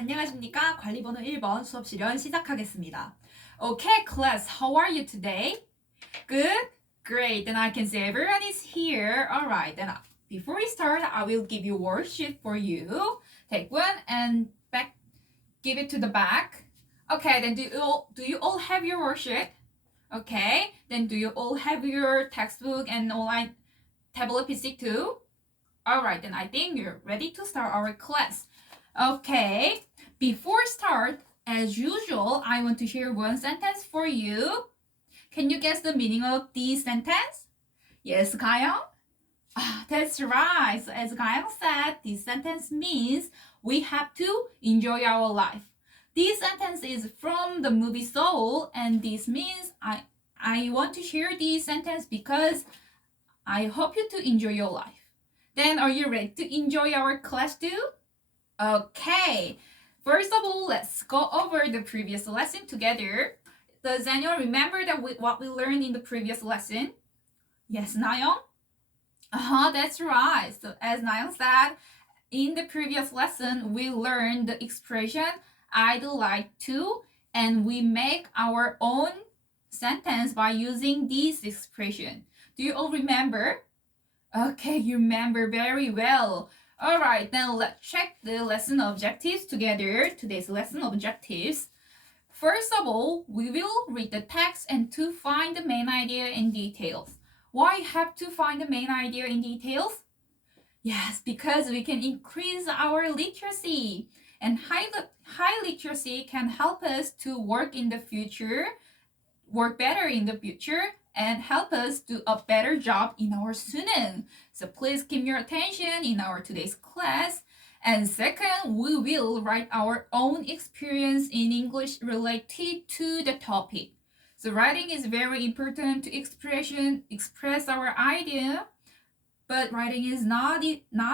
안녕하십니까? 관리번호 1번 수업 실현 시작하겠습니다. Okay, class, how are you today? Good? Great, then I can see everyone is here. Alright, then before we start, I will give you worksheet for you. Take one and give it to the back. Okay, then do you all have your worksheet? Okay, then do you all have your textbook and online tablet PC too? Alright, then I think you're ready to start our class. Okay, before start, as usual, I want to hear one sentence for you. Can you guess the meaning of this sentence? Yes, Kayang? That's right. So as Kayang said, this sentence means we have to enjoy our life. This sentence is from the movie Soul, and this means I want to share this sentence because I hope you to enjoy your life. Then are you ready to enjoy our class too? Okay, first of all, let's go over the previous lesson together. Does anyone remember what we learned in the previous lesson? Yes, Nayeon? That's right. So as Nayeon said, in the previous lesson, we learned the expression I'd like to, and we make our own sentence by using this expression. Do you all remember? Okay, you remember very well. Alright, then let's check the lesson objectives together. Today's lesson objectives. First of all, we will read the text and to find the main idea in details. Why have to find the main idea in details? Yes, because we can increase our literacy. And high literacy can help us to work better in the future, and help us do a better job in our student. So please keep your attention in our today's class. And second, we will write our own experience in English related to the topic. So writing is very important to express our idea, but writing is not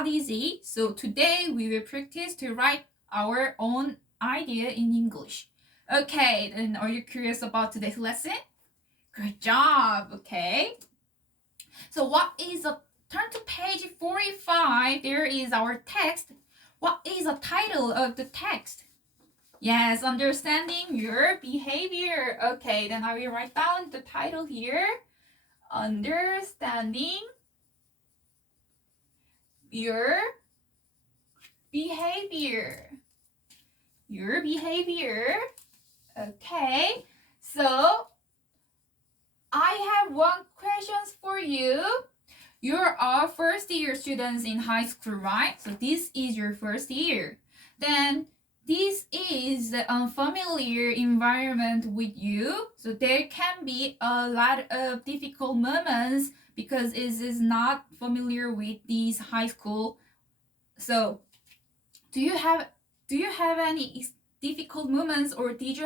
easy. So today we will practice to write our own idea in English. Okay, then are you curious about today's lesson? Good job, okay. So what is turn to page 45, there is our text. What is the title of the text? Yes, understanding your behavior. Okay, then I will write down the title here. Understanding your behavior. Your behavior. Okay, so I have one question for you. You're all first year students in high school, right? So this is your first year. Then this is the unfamiliar environment with you. So there can be a lot of difficult moments because it is not familiar with this high school. So do you have any difficult moments, or did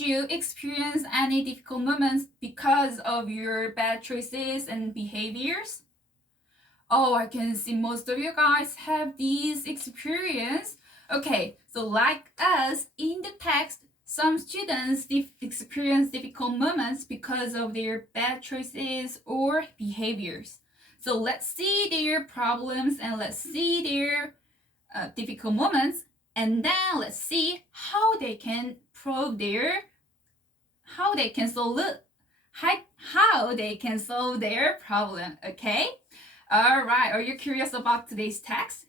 you experience any difficult moments because of your bad choices and behaviors? Oh, I can see most of you guys have this experience. Okay, so like us in the text, some students experience difficult moments because of their bad choices or behaviors. So let's see their problems and let's see their difficult moments, and then let's see how they can solve their problem. Okay, all right, are you curious about today's text?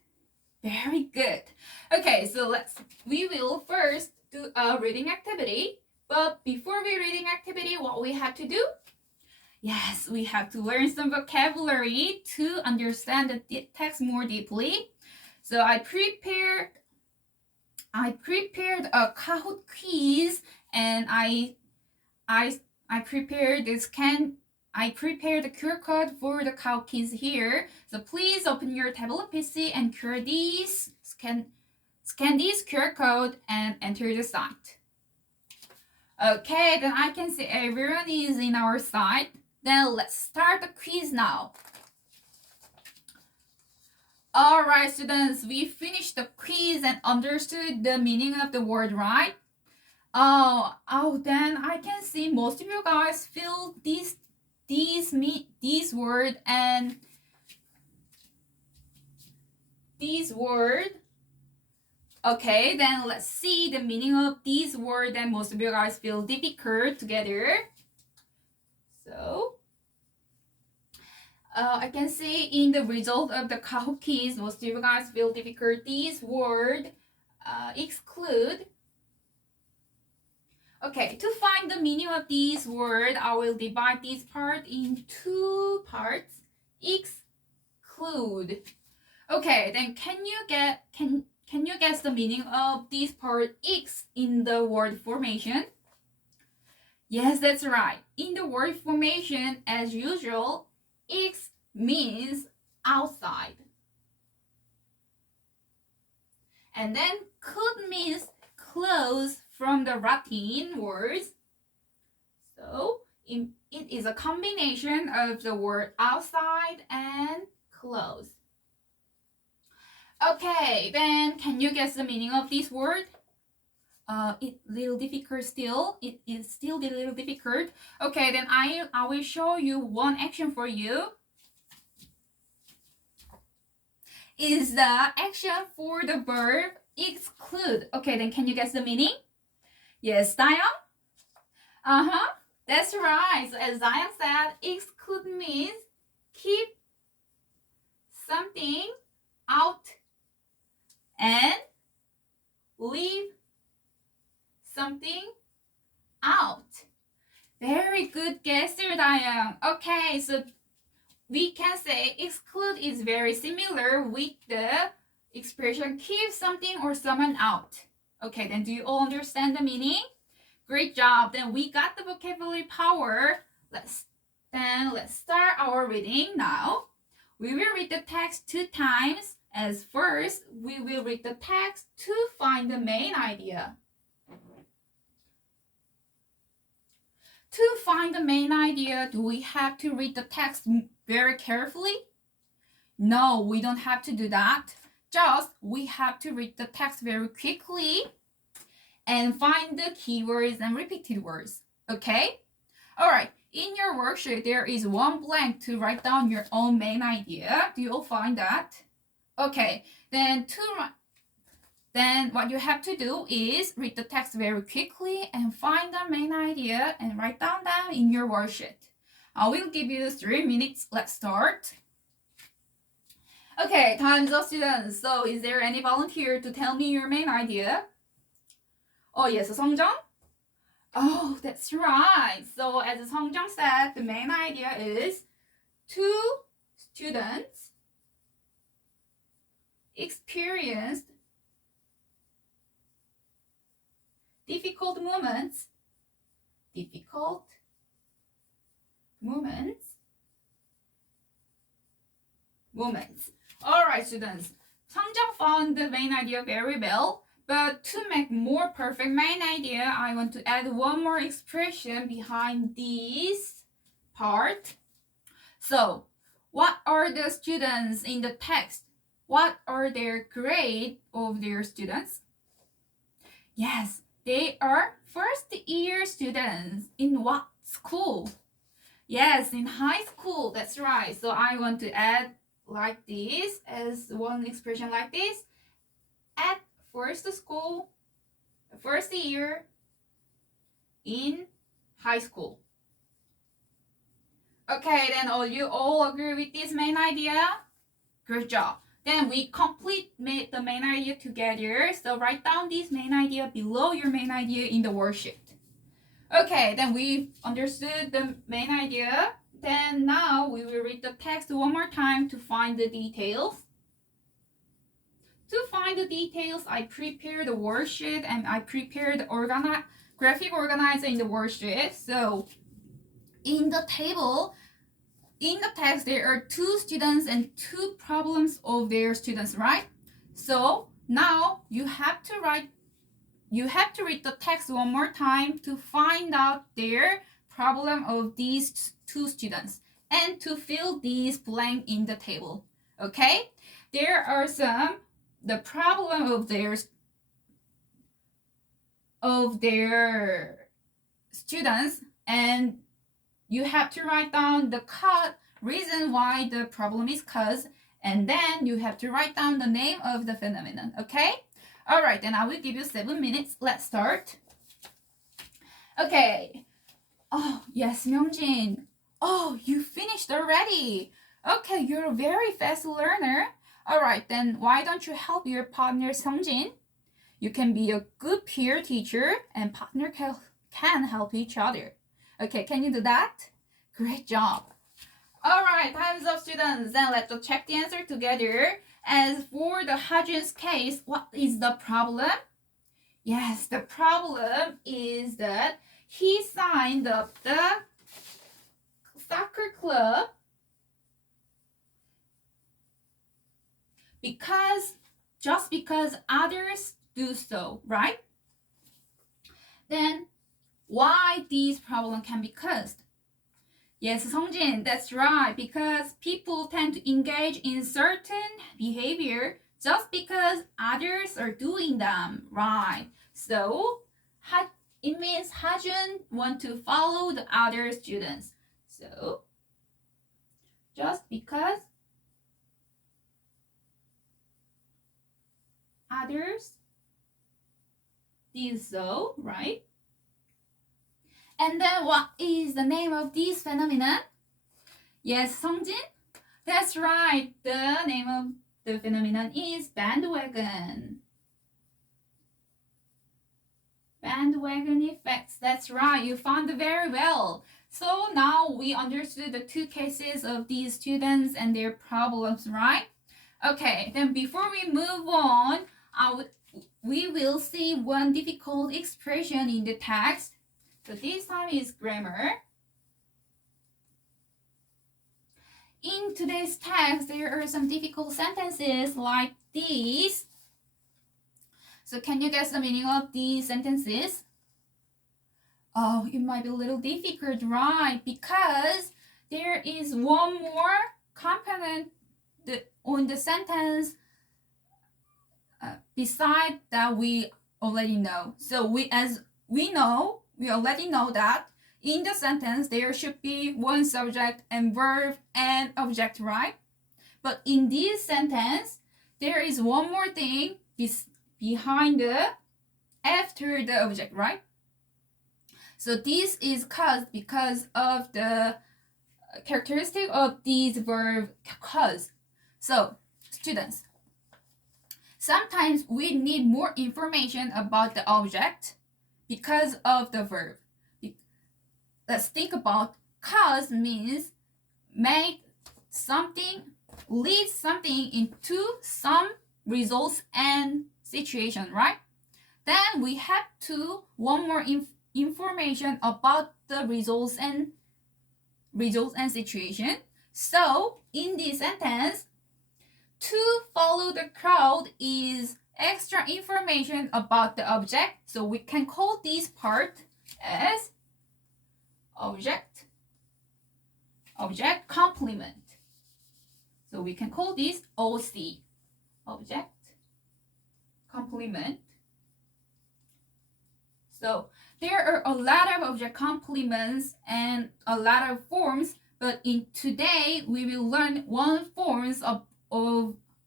Very good. Okay, so we will first do a reading activity, but before we reading activity, what we have to do? Yes, we have to learn some vocabulary to understand the text more deeply. So I prepared a Kahoot quiz, and I prepared the QR code for the Kahoot quiz here. So please open your tablet PC and scan this QR code and enter the site. Okay, then I can see everyone is in our site. Then let's start the quiz now. Alright, students, we finished the quiz and understood the meaning of the word, right? Then I can see most of you guys feel this word and this word Okay, then let's see the meaning of these words that most of you guys feel difficult together. So, I can see in the result of the Kahoot quiz, most of you guys feel difficult. These words exclude. Okay, to find the meaning of these words, I will divide this part in two parts. Exclude. Okay, then can you guess the meaning of this part X in the word formation? Yes, that's right. In the word formation, as usual, X means outside. And then could means close from the Latin words. So it is a combination of the word outside and close. Okay, then can you guess the meaning of this word? It's little difficult still. It is still a little difficult. Okay, then I will show you one action for you. Is the action for the verb exclude. Okay, then can you guess the meaning? Yes, Diane? That's right. So as Diane said, exclude means keep something out and leave something out. Very good guess there, Diane. Okay, so we can say exclude is very similar with the expression keep something or someone out. Okay, then do you all understand the meaning? Great job. Then we got the vocabulary power. Let's start our reading now. We will read the text 2 times. As first, we will read the text to find the main idea. To find the main idea, do we have to read the text very carefully? No, we don't have to do that. Just we have to read the text very quickly and find the keywords and repeated words. Okay? Alright, in your worksheet, there is one blank to write down your own main idea. Do you all find that? Okay, then what you have to do is read the text very quickly and find the main idea and write down them in your worksheet. I will give you 3 minutes. Let's start. Okay, time's up, students. So is there any volunteer to tell me your main idea? Oh, yes, Seongjang? Oh, that's right. So as Seongjang said, the main idea is 2 students experienced difficult moments. All right, students. Seongjang found the main idea very well, but to make more perfect main idea, I want to add one more expression behind this part. So, what are the students in the text? What are their grade of their students? Yes, they are first-year students. In what school? Yes, in high school. That's right. So I want to add like this as one expression like this. At first school, first year in high school. Okay, then you all agree with this main idea? Good job. Then we complete the main idea together. So write down this main idea below your main idea in the worksheet. Okay, then we understood the main idea. Then now we will read the text one more time to find the details. To find the details, I prepared the worksheet and I prepared the graphic organizer in the worksheet. So in the table, in the text, there are 2 students and 2 problems of their students, right? So now you have to read the text one more time to find out their problem of these 2 students and to fill these blank in the table. Okay? There are the problem of their students, and you have to write down the reason why the problem is caused, and then you have to write down the name of the phenomenon. Okay? Alright, then I will give you 7 minutes. Let's start. Okay. Oh, yes, Myungjin. Oh, you finished already. Okay, you're a very fast learner. Alright, then why don't you help your partner Seongjin? You can be a good peer teacher and partner can help each other. Okay, can you do that? Great job. Alright, time's up, students. Then let's check the answer together. As for the Hajun's case, what is the problem? Yes, the problem is that he signed up the soccer club just because others do so, right? Then why these problems can be caused? Yes, Seongjin, that's right, because people tend to engage in certain behavior just because others are doing them, right? So it means Hajun want to follow the other students. So just because others did so, right? And then what is the name of this phenomenon? Yes, Seongjin? That's right. The name of the phenomenon is bandwagon. Bandwagon effects. That's right. You found it very well. So now we understood the two cases of these students and their problems, right? Okay, then before we move on, we will see one difficult expression in the text. So this time is grammar. In today's text, there are some difficult sentences like these. So can you guess the meaning of these sentences? Oh, it might be a little difficult, right? Because there is one more component on the sentence beside that we already know. So we already know that in the sentence there should be one subject and verb and object, right? But in this sentence, there is one more thing behind after the object, right? So this is caused because of the characteristic of this verb cause. So students, sometimes we need more information about the object because of the verb. Let's think about cause means lead something into some results and situation, right? Then we have one more information about the results and situation. So in this sentence, to follow the crowd is extra information about the object. So we can call this part as object complement. So we can call this OC, object complement. So there are a lot of object complements and a lot of forms, but today we will learn one forms of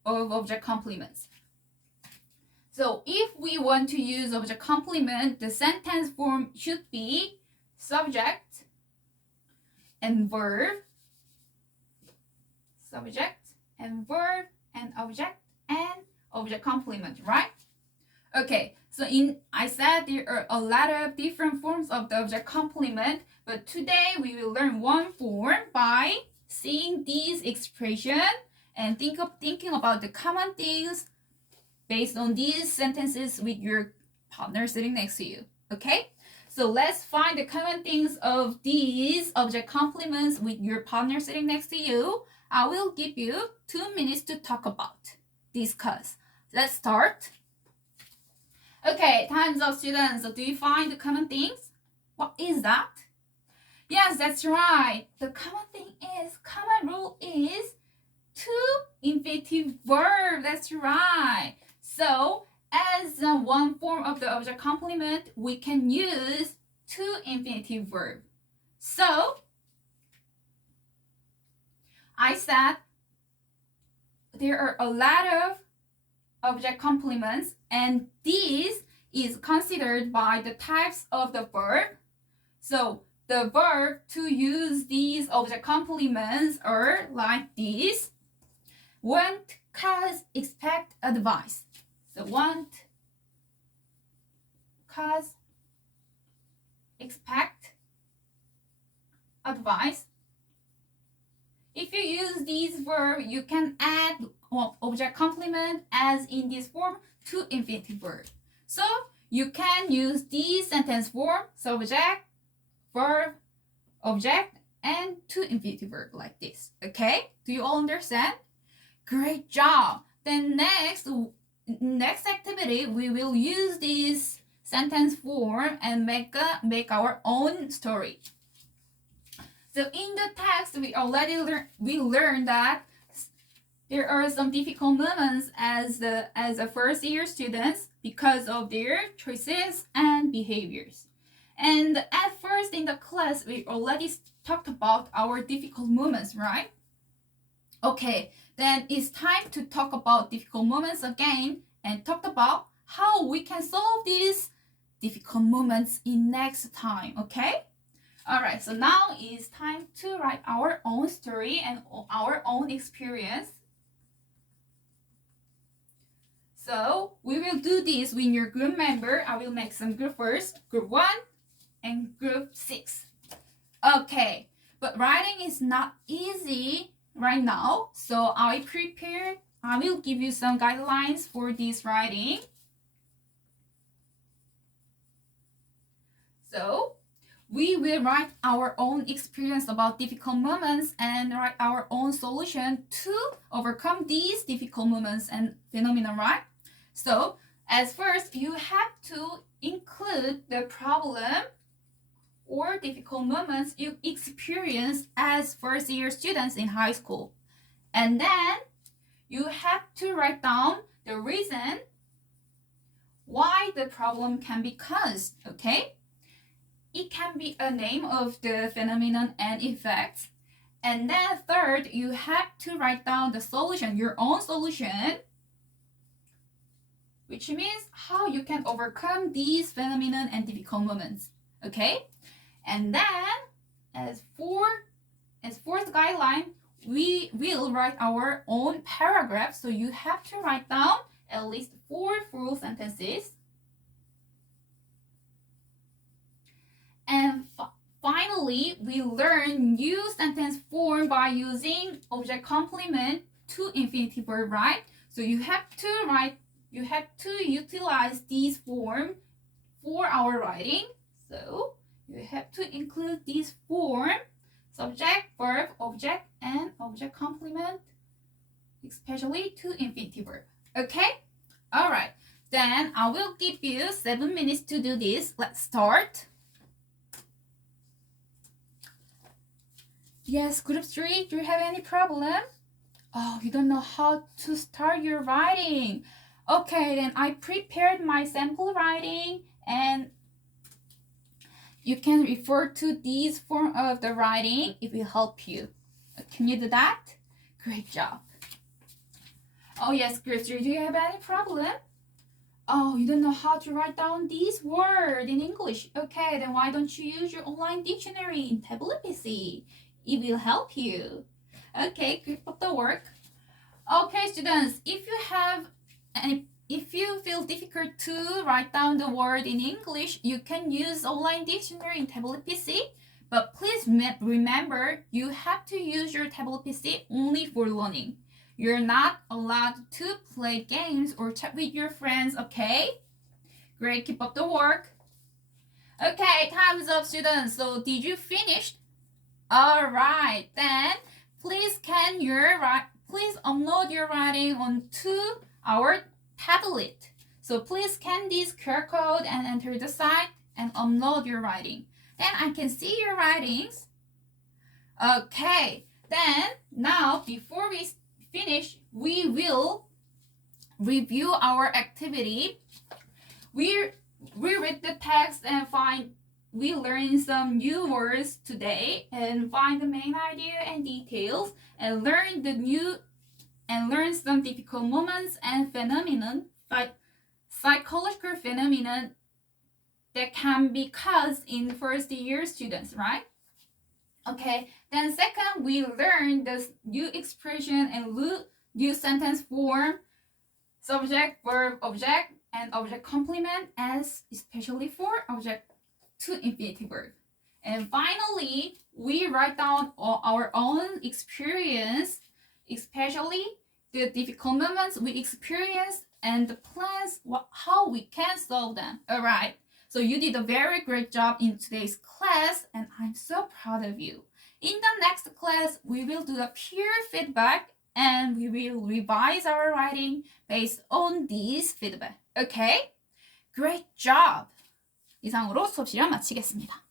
object complements. So if we want to use object complement, the sentence form should be subject and verb, subject and verb and object complement, right? Okay, so I said there are a lot of different forms of the object complement, but today we will learn one form by seeing these expression and thinking about the common things based on these sentences with your partner sitting next to you. Okay? So let's find the common things of these object complements with your partner sitting next to you. I will give you 2 minutes to talk about, discuss. Let's start. Okay, time's up, students. So do you find the common things? What is that? Yes, that's right. The common rule is to infinitive verb. That's right. So as one form of the object complement, we can use to infinitive verb. So I said there are a lot of object complements, and this is considered by the types of the verb. So the verb to use these object complements are like this: want, cause, expect, advise. So want, cause, expect, advise. If you use these verbs, you can add object complement as in this form to infinitive verb. So you can use these sentence form: subject, verb, object, and to infinitive verb like this. Okay? Do you all understand? Great job. Then next activity, we will use this sentence form and make our own story. So in the text, we already learned that there are some difficult moments as a first year students because of their choices and behaviors. And at first in the class, we already talked about our difficult moments, right? Okay, then it's time to talk about difficult moments again and talk about how we can solve these difficult moments in next time, okay? Alright, so now it's time to write our own story and our own experience. So we will do this with your group member. I will make some group first, group 1 and group 6. Okay, but writing is not easy right now, so I will give you some guidelines for this writing. So we will write our own experience about difficult moments and write our own solution to overcome these difficult moments and phenomena, right? So as first, you have to include the problem or difficult moments you experience as first year students in high school. And then you have to write down the reason why the problem can be caused, okay? It can be a name of the phenomenon and effects. And then third, you have to write down the solution, your own solution, which means how you can overcome these phenomenon and difficult moments, okay? And then as fourth guideline, we will write our own paragraph. So you have to write down at least 4 full sentences. And finally, we learn new sentence form by using object complement to infinitive verb, right? So you have to utilize these form for our writing. So you have to include this form: subject, verb, object, and object complement, especially to infinitive verb. Okay? Alright. Then I will give you 7 minutes to do this. Let's start. Yes, group 3, do you have any problem? Oh, you don't know how to start your writing. Okay, then I prepared my sample writing and you can refer to this form of the writing. It will help you. Can you do that? Great job. Oh yes, group 3, do you have any problem? Oh, you don't know how to write down these words in English. Okay, then why don't you use your online dictionary in tablet PC? It will help you. Okay, keep up the work. Okay, students, if you feel difficult to write down the word in English, you can use online dictionary in tablet PC. But please remember, you have to use your tablet PC only for learning. You're not allowed to play games or chat with your friends, okay? Great, keep up the work. Okay, time's up, students. So did you finish? Alright, then please upload your writing onto our tablet. So please scan this QR code and enter the site and upload your writing. Then I can see your writings. Okay, then now before we finish, we will review our activity. We read the text and we learn some new words today and find the main idea and details and learn the new and learn some difficult moments and phenomenon, psychological phenomenon that can be caused in first year students, right? Okay, then second, we learn the new expression and new sentence form, subject, verb, object, and object complement, as especially for object to infinitive verb. And finally, we write down our own experience, especially the difficult moments we experienced and the plans, how we can solve them. All right. So you did a very great job in today's class, and I'm so proud of you. In the next class, we will do a peer feedback, and we will revise our writing based on these feedback. Okay? Great job! 이상으로 수업 시간 마치겠습니다.